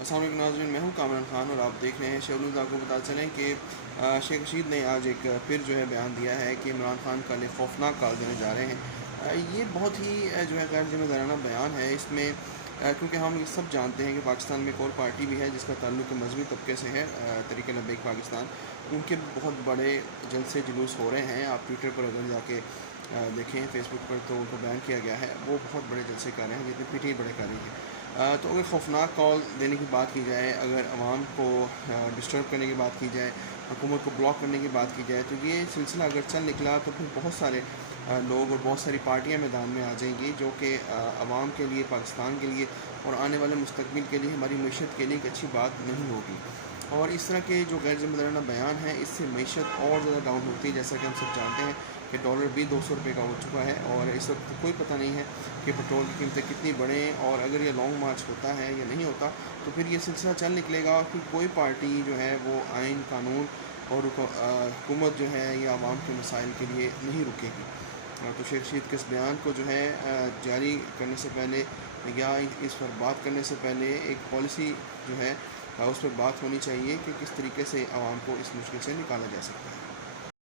अस्सलाम वालेकुम नाज़रीन, मैं हूं कामरान खान और आप देख रहे हैं शेवनुज़। आपको पता चलें कि शेख रशीद ने आज एक फिर जो है बयान दिया है कि इमरान खान का लिए खौफनाक काल देने जा रहे हैं। ये बहुत ही जो है गैर ज़िम्मेदाराना बयान है। इसमें क्योंकि हम ये सब जानते हैं कि पाकिस्तान में एक और पार्टी भी है जिसका ताल्लुक़ मजहबी तबके से है, तहरीक लब्बैक पाकिस्तान। उनके बहुत बड़े जलसे जुलूस हो रहे हैं। आप ट्विटर पर अगर जाके देखें, फेसबुक पर, तो उनको बैन किया गया है। वो बहुत बड़े जलसे कर रहे हैं जितने पीटीआई बड़े कर रही है। तो अगर खौफनाक कॉल देने की बात की जाए, अगर आवाम को डिस्टर्ब करने की बात की जाए, हुकूमत को ब्लॉक करने की बात की जाए, तो ये सिलसिला अगर चल निकला तो फिर बहुत सारे लोग और बहुत सारी पार्टियां मैदान में आ जाएंगी जो कि आवाम के लिए, पाकिस्तान के लिए और आने वाले मुस्तकबिल के लिए, हमारी मीशत के लिए एक अच्छी बात नहीं होगी। और इस तरह के जो गैर ज़िम्मेदाराना बयान है, इससे मीशत और ज़्यादा डाउन होती है। जैसा कि हम सब जानते हैं कि डॉलर भी 200 रुपये का हो चुका है और इस वक्त कोई पता नहीं है कि पेट्रोल की कीमतें कितनी बढ़ें, और अगर ये लॉन्ग मार्च होता है या नहीं होता तो फिर ये सिलसिला चल निकलेगा और फिर कोई पार्टी जो है वो आइन, कानून और हुकूमत जो है ये आवाम के मसाइल के लिए नहीं रुकेगी। तो शेख रशीद के इस बयान को जो है जारी करने से पहले या इस पर बात करने से पहले एक पॉलिसी जो है उस पर बात होनी चाहिए कि किस तरीके से आवाम को इस मुश्किल से निकाला जा सकता है।